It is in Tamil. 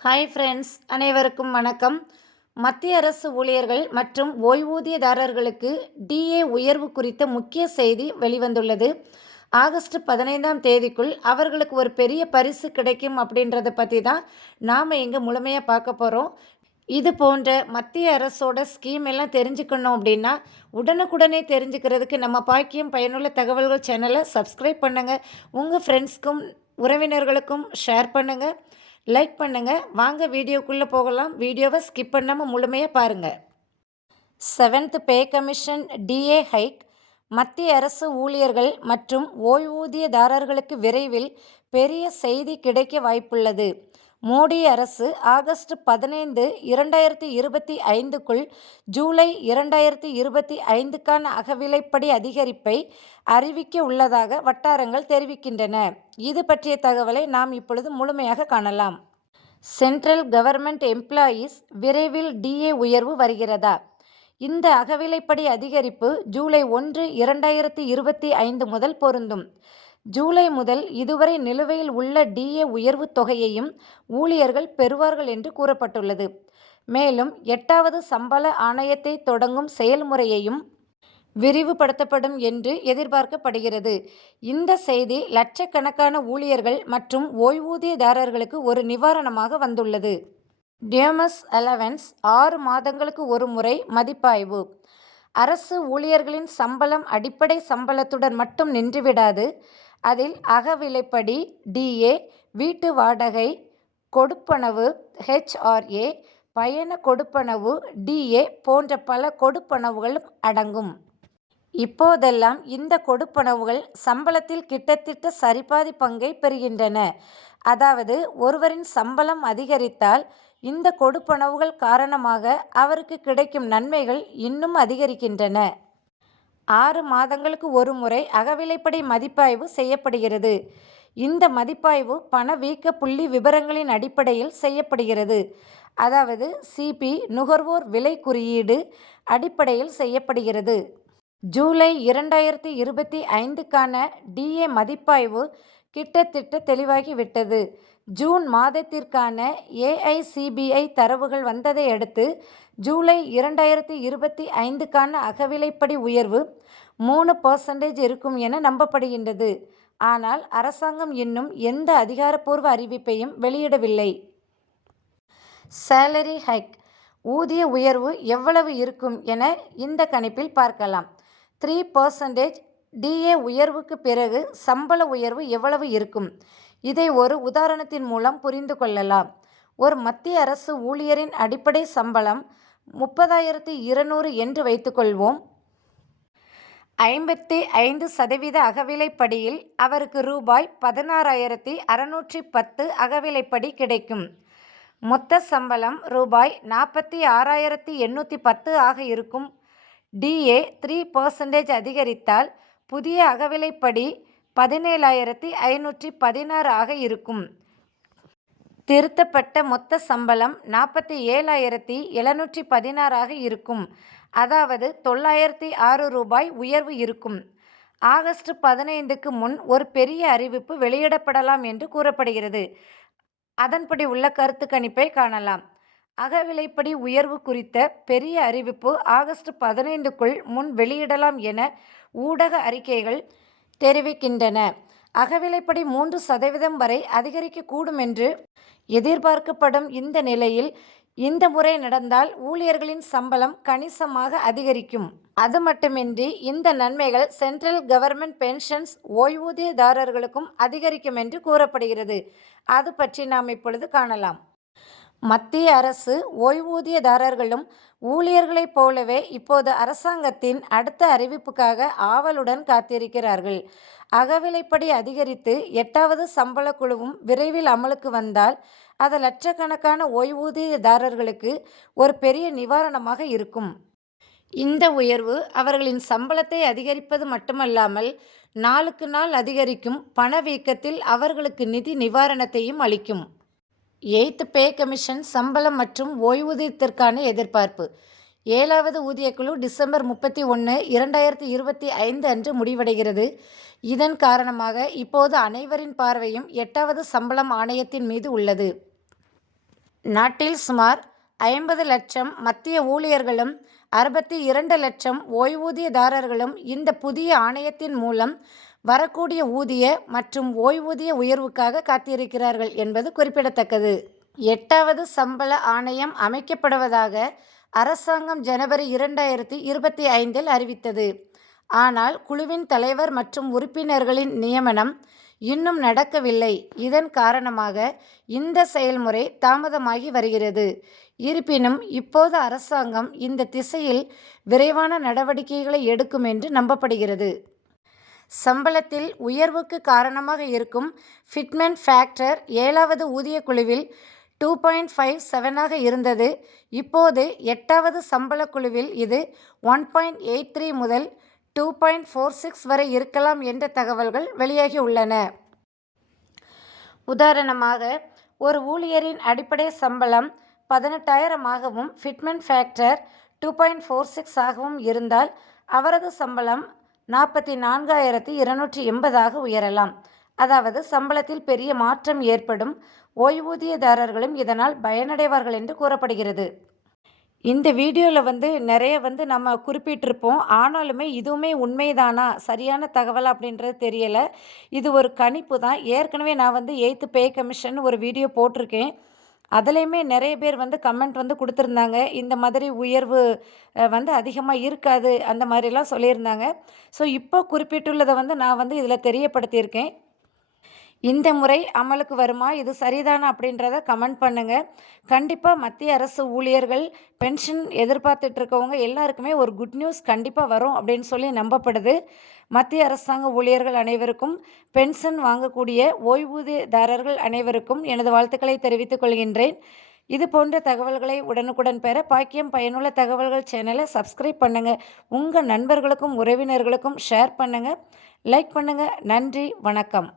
ஹாய் ஃப்ரெண்ட்ஸ் அனைவருக்கும் வணக்கம். மத்திய அரசு ஊழியர்கள் மற்றும் ஓய்வூதியதாரர்களுக்கு டிஏ உயர்வு குறித்த முக்கிய செய்தி வெளிவந்துள்ளது. ஆகஸ்ட் பதினைந்தாம் தேதிக்குள் அவர்களுக்கு ஒரு பெரிய பரிசு கிடைக்கும் அப்படின்றத பற்றி தான் நாம் இங்கே முழுமையாக பார்க்க போகிறோம் இது போன்ற மத்திய அரசோட ஸ்கீம் எல்லாம் தெரிஞ்சுக்கணும் அப்படின்னா உடனுக்குடனே தெரிஞ்சுக்கிறதுக்கு நம்ம பாக்கியம் பயனுள்ள தகவல்கள் சேனலை சப்ஸ்கிரைப் பண்ணுங்கள் உங்கள் ஃப்ரெண்ட்ஸ்க்கும் உறவினர்களுக்கும் ஷேர் பண்ணுங்கள் லைக் பண்ணுங்கள் வாங்க வீடியோக்குள்ளே போகலாம். வீடியோவை ஸ்கிப் பண்ணாமல் முழுமையாக பாருங்கள் seventh pay commission DA hike. மத்திய அரசு ஊழியர்கள் மற்றும் ஓய்வூதியதாரர்களுக்கு விரைவில் பெரிய செய்தி கிடைக்க வாய்ப்புள்ளது. மோடி அரசு ஆகஸ்ட் பதினைந்து இரண்டாயிரத்தி இருபத்தி ஐந்துக்குள் ஜூலை இரண்டாயிரத்தி இருபத்தி ஐந்துக்கான அகவிலைப்படி அதிகரிப்பை அறிவிக்க உள்ளதாக வட்டாரங்கள் தெரிவிக்கின்றன. இது பற்றிய தகவலை நாம் இப்பொழுது முழுமையாக காணலாம். சென்ட்ரல் கவர்மெண்ட் எம்ப்ளாயீஸ் விரைவில் டிஏ உயர்வு வருகிறதா? இந்த அகவிலைப்படி அதிகரிப்பு ஜூலை ஒன்று இரண்டாயிரத்தி இருபத்தி ஐந்து முதல் பொருந்தும். ஜூலை முதல் இதுவரை நிலுவையில் உள்ள டிஏ உயர்வு தொகையையும் ஊழியர்கள் பெறுவார்கள் என்று கூறப்பட்டுள்ளது. மேலும் எட்டாவது சம்பள ஆணையத்தை தொடங்கும் செயல்முறையையும் விரிவுபடுத்தப்படும் என்று எதிர்பார்க்கப்படுகிறது. இந்த செய்தி லட்சக்கணக்கான ஊழியர்கள் மற்றும் ஓய்வூதியதாரர்களுக்கு ஒரு நிவாரணமாக வந்துள்ளது. டியமஸ் அலவன்ஸ் ஆறு மாதங்களுக்கு ஒரு முறை மதிப்பாய்வு. அரசு ஊழியர்களின் சம்பளம் அடிப்படை சம்பளத்துடன் மட்டும் நின்றுவிடாது. அதில் அகவிலைப்படி டிஏ வீட்டு வாடகை கொடுப்பனவு ஹெச்ஆர்ஏ பயண கொடுப்பனவு டிஏ போன்ற பல கொடுப்பனவுகளும் அடங்கும். இப்போதெல்லாம் இந்த கொடுப்பனவுகள் சம்பளத்தில் கிட்டத்தட்ட சரிபாதி பங்கை பெறுகின்றன. அதாவது ஒருவரின் சம்பளம் அதிகரித்தால் இந்த கொடுப்பனவுகள் காரணமாக அவருக்கு கிடைக்கும் நன்மைகள் இன்னும் அதிகரிக்கின்றன. ஆறு மாதங்களுக்கு ஒரு முறை அகவிலைப்படி மதிப்பாய்வு செய்யப்படுகிறது. இந்த மதிப்பாய்வு பணவீக்க புள்ளி விவரங்களின் அடிப்படையில் செய்யப்படுகிறது. அதாவது சிபி நுகர்வோர் விலை குறியீடு அடிப்படையில் செய்யப்படுகிறது. ஜூலை இரண்டாயிரத்தி இருபத்தி ஐந்துக்கான டிஏ மதிப்பாய்வு கிட்டத்தட்ட தெளிவாகிவிட்டது ஜூன் மாதத்திற்கான ஏஐசிபிஐ தரவுகள் வந்ததை அடுத்து ஜூலை இரண்டாயிரத்தி இருபத்தி ஐந்துக்கான அகவிலைப்படி உயர்வு மூணு பர்சன்டேஜ் இருக்கும் என நம்பப்படுகின்றது. ஆனால் அரசாங்கம் இன்னும் எந்த அதிகாரப்பூர்வ அறிவிப்பையும் வெளியிடவில்லை. சேலரி ஹைக் ஊதிய உயர்வு எவ்வளவு இருக்கும் என இந்த கணிப்பில் பார்க்கலாம். த்ரீ பர்சன்டேஜ் டிஏ உயர்வுக்கு பிறகு சம்பள உயர்வு எவ்வளவு இருக்கும்? இதை ஒரு உதாரணத்தின் மூலம் புரிந்து கொள்ளலாம். ஒரு மத்திய அரசு ஊழியரின் அடிப்படை சம்பளம் முப்பதாயிரத்தி இருநூறு என்று வைத்துக்கொள்வோம். ஐம்பத்தி ஐந்து சதவீத அகவிலைப்படியில் அவருக்கு ரூபாய் பதினாறாயிரத்தி அறநூற்றி பத்து அகவிலைப்படி கிடைக்கும். மொத்த சம்பளம் ரூபாய் நாற்பத்தி ஆறாயிரத்தி எண்ணூற்றி பத்து ஆக இருக்கும். டிஏ த்ரீ பர்சன்டேஜ் அதிகரித்தால் புதிய அகவிலைப்படி பதினேழாயிரத்தி ஐநூற்றி பதினாறு ஆக இருக்கும். திருத்தப்பட்ட மொத்த சம்பளம் நாற்பத்தி ஏழாயிரத்தி எழுநூற்றி பதினாறாக இருக்கும். அதாவது தொள்ளாயிரத்தி ஆறு ரூபாய் உயர்வு இருக்கும். ஆகஸ்ட் பதினைந்துக்கு முன் ஒரு பெரிய அறிவிப்பு வெளியிடப்படலாம் என்று கூறப்படுகிறது. அதன்படி உள்ள கருத்து கணிப்பை காணலாம். அகவிலைப்படி உயர்வு குறித்த பெரிய அறிவிப்பு ஆகஸ்ட் பதினைந்துக்குள் முன் வெளியிடலாம் என ஊடக அறிக்கைகள் தெரிவிக்கின்றன. அகவிலைப்படி மூன்று சதவீதம் வரை அதிகரிக்கக்கூடும் என்று எதிர்பார்க்கப்படும் இந்த நிலையில் இந்த முறை நடந்தால் ஊழியர்களின் சம்பளம் கணிசமாக அதிகரிக்கும். அது மட்டுமின்றி இந்த நன்மைகள் சென்ட்ரல் கவர்மெண்ட் பென்ஷன்ஸ் ஓய்வூதியதாரர்களுக்கும் அதிகரிக்கும் என்று கூறப்படுகிறது. அது பற்றி நாம் இப்பொழுது காணலாம். மத்திய அரசு ஓய்வூதியதாரர்களும் ஊழியர்களைப் போலவே இப்போது அரசாங்கத்தின் அடுத்த அறிவிப்புக்காக ஆவலுடன் காத்திருக்கிறார்கள். அகவிலைப்படி அதிகரித்து எட்டாவது சம்பள குழுவும் விரைவில் அமலுக்கு வந்தால் அது லட்சக்கணக்கான ஓய்வூதியதாரர்களுக்கு ஒரு பெரிய நிவாரணமாக இருக்கும். இந்த உயர்வு அவர்களின் சம்பளத்தை அதிகரிப்பது மட்டுமல்லாமல் நாளுக்கு நாள் அதிகரிக்கும் பணவீக்கத்தில் அவர்களுக்கு நிதி நிவாரணத்தையும் அளிக்கும். எய்த் பே கமிஷன் சம்பளம் மற்றும் ஓய்வூதியத்திற்கான எதிர்பார்ப்பு. ஏழாவது ஊதியக்குழு டிசம்பர் முப்பத்தி ஒன்று இரண்டாயிரத்தி இருபத்தி ஐந்து அன்று முடிவடைகிறது. இதன் காரணமாக இப்போது அனைவரின் பார்வையும் எட்டாவது சம்பளம் ஆணையத்தின் மீது உள்ளது. நாட்டில் சுமார் ஐம்பது லட்சம் மத்திய ஊழியர்களும் அறுபத்தி இரண்டு லட்சம் ஓய்வூதியதாரர்களும் இந்த புதிய ஆணையத்தின் மூலம் வரக்கூடிய ஊதிய மற்றும் ஓய்வூதிய உயர்வுக்காக காத்திருக்கிறார்கள் என்பது குறிப்பிடத்தக்கது. எட்டாவது சம்பள ஆணையம் அமைக்கப்படுவதாக அரசாங்கம் ஜனவரி இரண்டாயிரத்தி இருபத்தி ஐந்தில் அறிவித்தது. ஆனால் குழுவின் தலைவர் மற்றும் உறுப்பினர்களின் நியமனம் இன்னும் நடக்கவில்லை. இதன் காரணமாக இந்த செயல்முறை தாமதமாகி வருகிறது. இருப்பினும் இப்போது அரசாங்கம் இந்த திசையில் விரைவான நடவடிக்கைகளை எடுக்கும் என்று நம்பப்படுகிறது. சம்பளத்தில் உயர்வுக்கு காரணமாக இருக்கும் ஃபிட்மென்ட் ஃபேக்டர் ஏழாவது ஊதிய குழுவில் டூ பாயிண்ட் ஃபைவ் செவனாக இருந்தது. இப்போது எட்டாவது சம்பள குழுவில் இது ஒன் பாயிண்ட் எயிட் த்ரீ முதல் டூ பாயிண்ட் ஃபோர் சிக்ஸ் வரை இருக்கலாம் என்ற தகவல்கள் வெளியாகி உள்ளன. உதாரணமாக ஒரு ஊழியரின் அடிப்படை சம்பளம் பதினெட்டாயிரமாகவும் fitment factor two point four six ஆகவும் இருந்தால் அவரது சம்பளம் நாற்பத்தி நான்காயிரத்தி இருநூற்றி எண்பதாக உயரலாம். அதாவது சம்பளத்தில் பெரிய மாற்றம் ஏற்படும் ஓய்வூதியதாரர்களும் இதனால் பயனடைவார்கள் என்று கூறப்படுகிறது. இந்த வீடியோவில் வந்து நிறைய வந்து நம்ம குறிப்பிட்டிருப்போம். ஆனாலுமே இதுவுமே உண்மைதானா? சரியான தகவல் அப்படின்றது தெரியலை. இது ஒரு கணிப்பு தான். ஏற்கனவே நான் வந்து எயித்து பே கமிஷன் ஒரு வீடியோ போட்டிருக்கேன். அதுலேயுமே நிறைய பேர் வந்து கமெண்ட் வந்து கொடுத்துருந்தாங்க. இந்த மாதிரி உயர்வு வந்து அதிகமாக இருக்காது அந்த மாதிரிலாம் சொல்லியிருந்தாங்க. ஸோ இப்போ குறிப்பிட்டுள்ளதை வந்து நான் வந்து இதில் தெரியப்படுத்தியிருக்கேன். இந்த முறை அமலுக்கு வருமா? இது சரிதானா? அப்படின்றத கமெண்ட் பண்ணுங்கள் கண்டிப்பாக மத்திய அரசு ஊழியர்கள் பென்ஷன் எதிர்பார்த்துட்டு இருக்கவங்க எல்லாருக்குமே ஒரு குட் நியூஸ் கண்டிப்பாக வரும் அப்படின்னு சொல்லி நம்பப்படுது. மத்திய அரசாங்க ஊழியர்கள் அனைவருக்கும் பென்ஷன் வாங்கக்கூடிய ஓய்வூதியதாரர்கள் அனைவருக்கும் எனது வாழ்த்துக்களை தெரிவித்துக் கொள்கின்றேன். இது போன்ற தகவல்களை உடனுக்குடன் பெற பாக்கியம் பயனுள்ள தகவல்கள் சேனலை சப்ஸ்கிரைப் பண்ணுங்கள் உங்கள் நண்பர்களுக்கும் உறவினர்களுக்கும் ஷேர் பண்ணுங்கள் லைக் பண்ணுங்கள் நன்றி வணக்கம்.